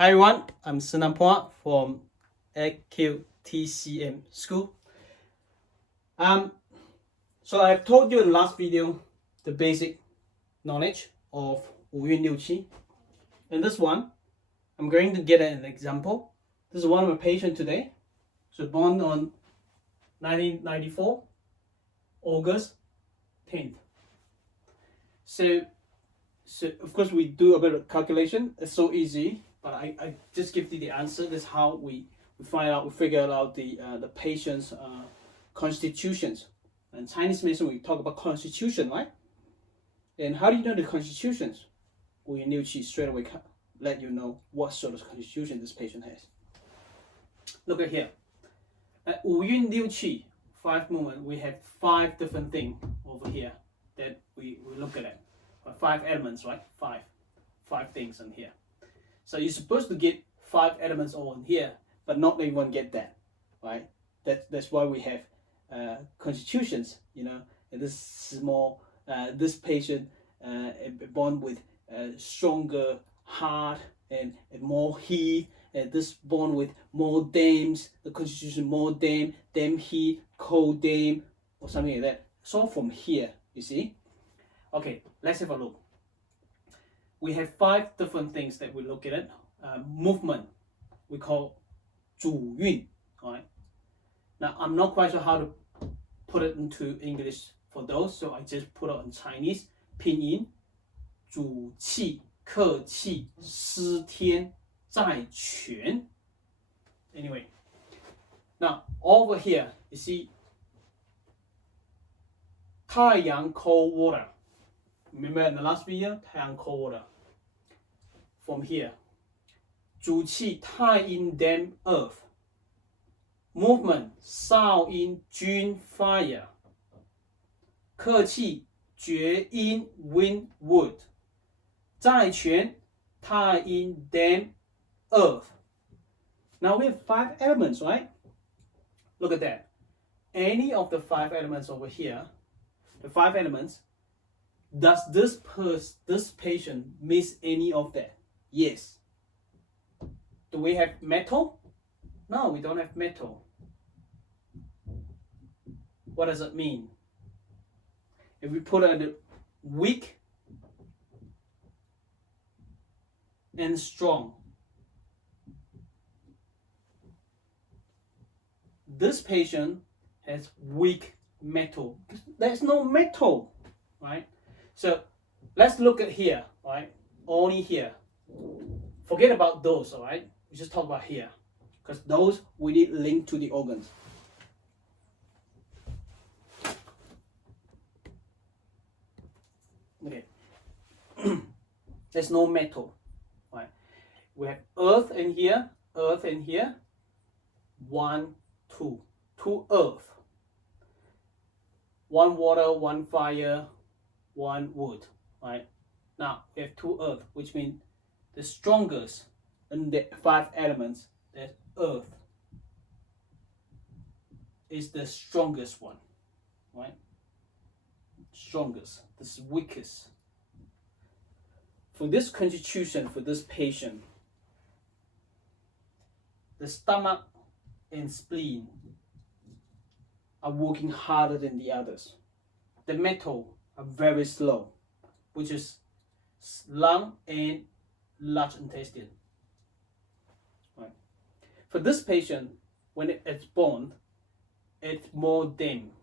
Hi everyone, I'm Szenan-Balance from AQTCM School. So I've told you in the last video the basic knowledge of 五运六气. In this one, I'm going to get an example. This is one of my patients today. So born on 1994, August 10th. So of course we do a bit of calculation. It's so easy, but I just give you the answer. This is how we figure out the patient's constitutions. And Chinese medicine, we talk about constitution, right? And how do you know the constitutions? 五运六气 straight away let you know what sort of constitution this patient has. Look at here. At 五运六气, 5 movement, we have 5 different things over here that we look at it. 5 elements, right? 5 things in here. So you're supposed to get 5 elements all in here, but not everyone get that, right? That's why we have constitutions. You know, this small, this patient born with stronger heart and more heat, and this born with more dams, the constitution more dam heat, cold dam, or something like that. So from here, you see. Okay, let's have a look. We have 5 different things that we look at it. Movement, we call 主运. Alright. Now I'm not quite sure how to put it into English for those, so I just put it in Chinese. 拼音主气客气司天在权. Anyway, now over here you see 太阳 cold water. Remember in the last video, 太阳 cold water. From here, 主气太阴 damp earth. Movement, 少阴 June fire. 客气厥阴 wind wood. 在权太阴 damp earth. Now we have 5 elements, right? Look at that. Any of the 5 elements over here, the 5 elements, does this patient miss any of that? Yes. Do we have metal? No, we don't have metal. What does it mean? If we put it weak and strong, this patient has weak metal. There's no metal, right? So let's look at here, right? Only here. Forget about those, all right? We just talk about here, because those we need linked to the organs. Okay. There's no metal, right? We have earth in here, 1, 2. 2 earth. 1 water, 1 fire, 1 wood, right? Now we have 2 earth, which means the strongest in the 5 elements, that earth is the strongest one, right? Strongest, this weakest. For this constitution, for this patient, the stomach and spleen are working harder than the others. The metal are very slow, which is lung and large intestine. Right. For this patient, when it's born, it's more damp.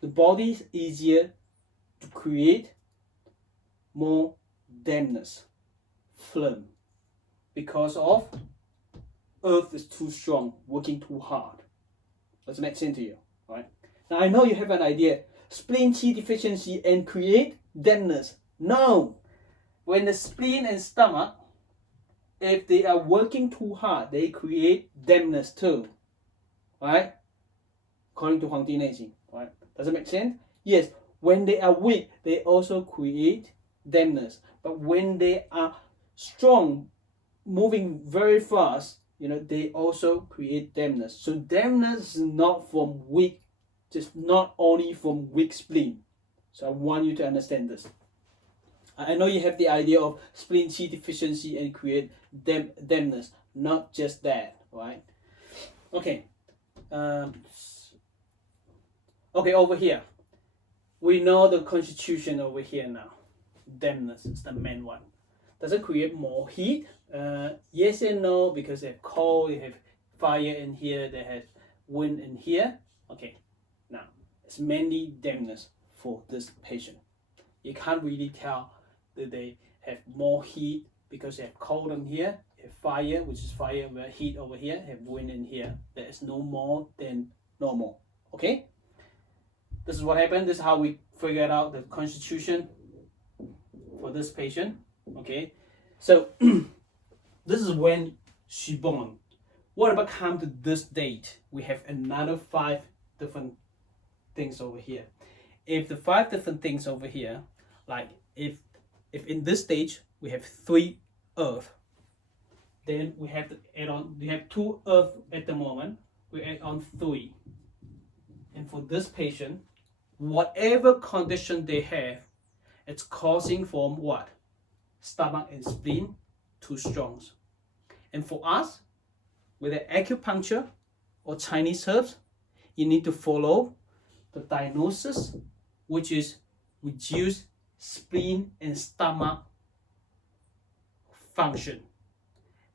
The body is easier to create more dampness, phlegm, because of earth is too strong, working too hard. Does it make sense to you? Right? Now I know you have an idea. Spleen qi deficiency and create dampness. No. When the spleen and stomach, if they are working too hard, they create dampness too. Right? According to 黄帝内经. Right? Does it make sense? Yes. When they are weak, they also create dampness. But when they are strong, moving very fast, you know, they also create dampness. So dampness is not from weak, just not only from weak spleen. So I want you to understand this. I know you have the idea of spleen qi deficiency and create dampness, not just that, right? Okay. Okay, over here. We know the constitution over here now. Dampness is the main one. Does it create more heat? Yes and no, because they have cold, they have fire in here, they have wind in here. Okay, now it's mainly dampness for this patient. You can't really tell that they have more heat because they have cold in here, have fire, which is fire, where heat over here, have wind in here. There is no more than normal. Okay, this is what happened. This is how we figured out the constitution for this patient. Okay, so this is when she born. What about come to this date? We have another 5 different things over here. If the 5 different things over here, like if in this stage we have 3 Earth, then we have to add on. We have 2 Earth at the moment. We add on 3, and for this patient, whatever condition they have, it's causing from what? Stomach and spleen too strong. And for us, with the acupuncture or Chinese herbs, you need to follow the diagnosis, which is reduce spleen and stomach function.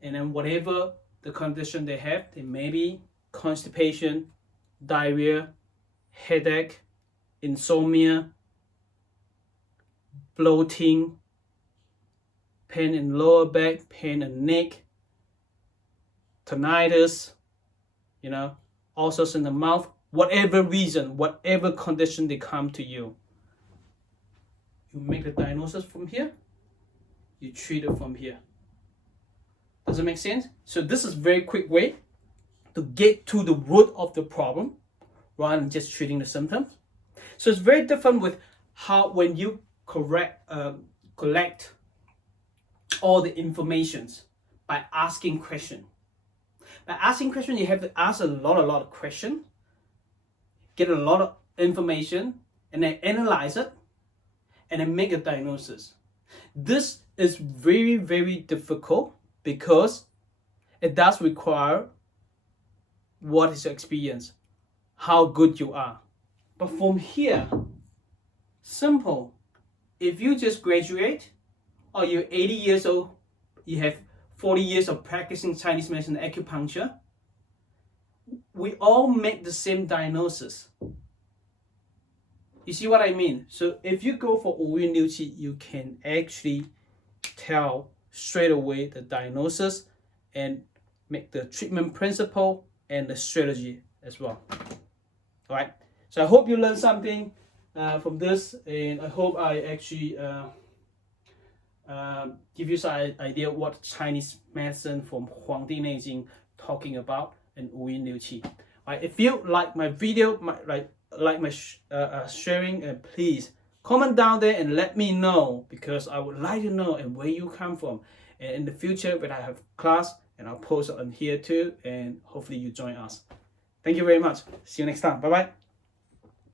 And then whatever the condition they have, they may be constipation, diarrhea, headache, insomnia, bloating, pain in lower back, pain in neck, tinnitus, ulcers in the mouth, whatever reason, whatever condition they come to you, you make the diagnosis from here, you treat it from here. Does it make sense? So this is a very quick way to get to the root of the problem rather than just treating the symptoms. So it's very different with how when you collect all the informations by asking questions. By asking questions, you have to ask a lot of questions, get a lot of information, and then analyze it, and then make a diagnosis. This is very, very difficult because it does require what is your experience, how good you are. But from here, simple. If you just graduate, or you're 80 years old, you have 40 years of practicing Chinese medicine and acupuncture, we all make the same diagnosis. You see what I mean? So if you go for Wu Yun Liu Qi, you can actually tell straight away the diagnosis and make the treatment principle and the strategy as well. All right. So I hope you learned something from this, and I hope I actually give you some idea what Chinese medicine from Huangdi Neijing talking about and Wu Yun Liu Qi. Right, if you like my video, like my sharing, please comment down there and let me know, because I would like to know and where you come from. And in the future, when I have class, and I'll post it on here too, and hopefully you join us. Thank you very much. See you next time. Bye bye.